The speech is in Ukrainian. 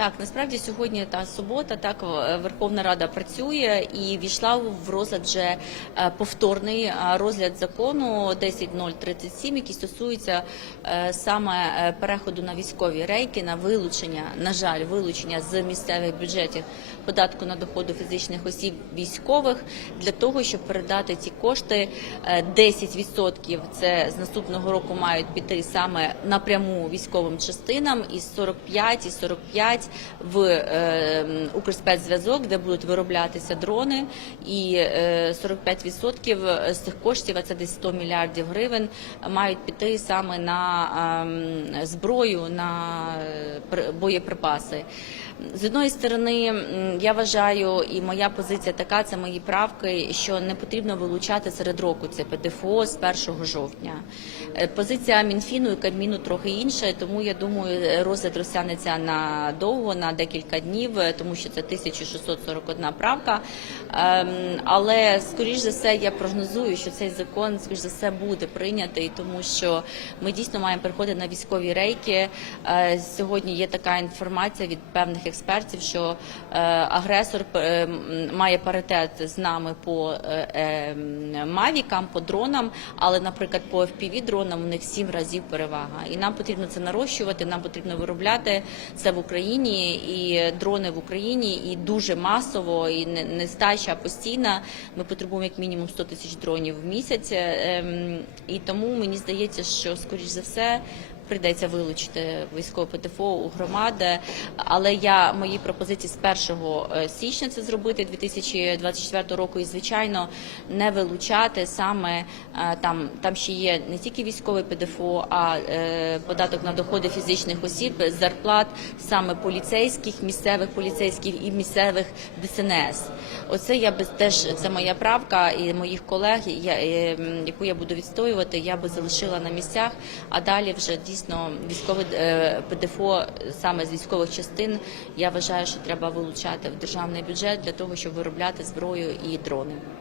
Так, насправді сьогодні та субота, так е, Верховна Рада працює і війшла в розгляд вже е, повторний е, розгляд закону 10037, який стосується саме переходу на військові рейки, на вилучення, на жаль, вилучення з місцевих бюджетів податку на доходи фізичних осіб військових для того, щоб передати ці кошти. е, 10% це з наступного року мають піти саме напряму військовим частинам, і 45 і 45 в е, Укрспецзв'язок, де будуть вироблятися дрони, і е, 45% з цих коштів, а це десь 100 мільярдів гривень, мають піти саме на ем, зброю, на е, боєприпаси. З одної сторони, я вважаю, і моя позиція така, це мої правки, що не потрібно вилучати серед року це ПДФО з 1 жовтня. Е, Позиція Мінфіну і Кабміну трохи інша, тому я думаю, розгляд розтягнеться на довго, на декілька днів, е, тому що це 1641 правка. Ем, Але скоріш за все, я прогнозую, що цей закон скоріш за все буде прийнятий, тому що ми дійсно маємо переходити на військові рейки. Е, Сьогодні є така інформація від певних експертів, що е, агресор е, має паритет з нами по е, мавікам, по дронам, але, наприклад, по FPV дронам у них сім разів перевага. І нам потрібно це нарощувати, нам потрібно виробляти це в Україні і дрони в Україні, і дуже масово, і не, не постійна. Ми потребуємо як мінімум 100 тисяч дронів в місяць. І тому мені здається, що скоріш за все. Прийдеться вилучити військове ПТФО у громади, але я мої пропозиції з 1 січня це зробити 2024 року, і звичайно не вилучати саме е, там. Там ще є не тільки військовий ПДФО, а е, податок на доходи фізичних осіб, зарплат саме поліцейських, місцевих поліцейських і місцевих ДСНС. Оце я би теж це моя правка і моїх колег, я, е, яку я буду відстоювати. Я би залишила на місцях, а далі вже дійсно військове е, ПДФО саме з військових частин. Я вважаю, що треба вилучати в державний бюджет для того, щоб виробляти зброю і дрони.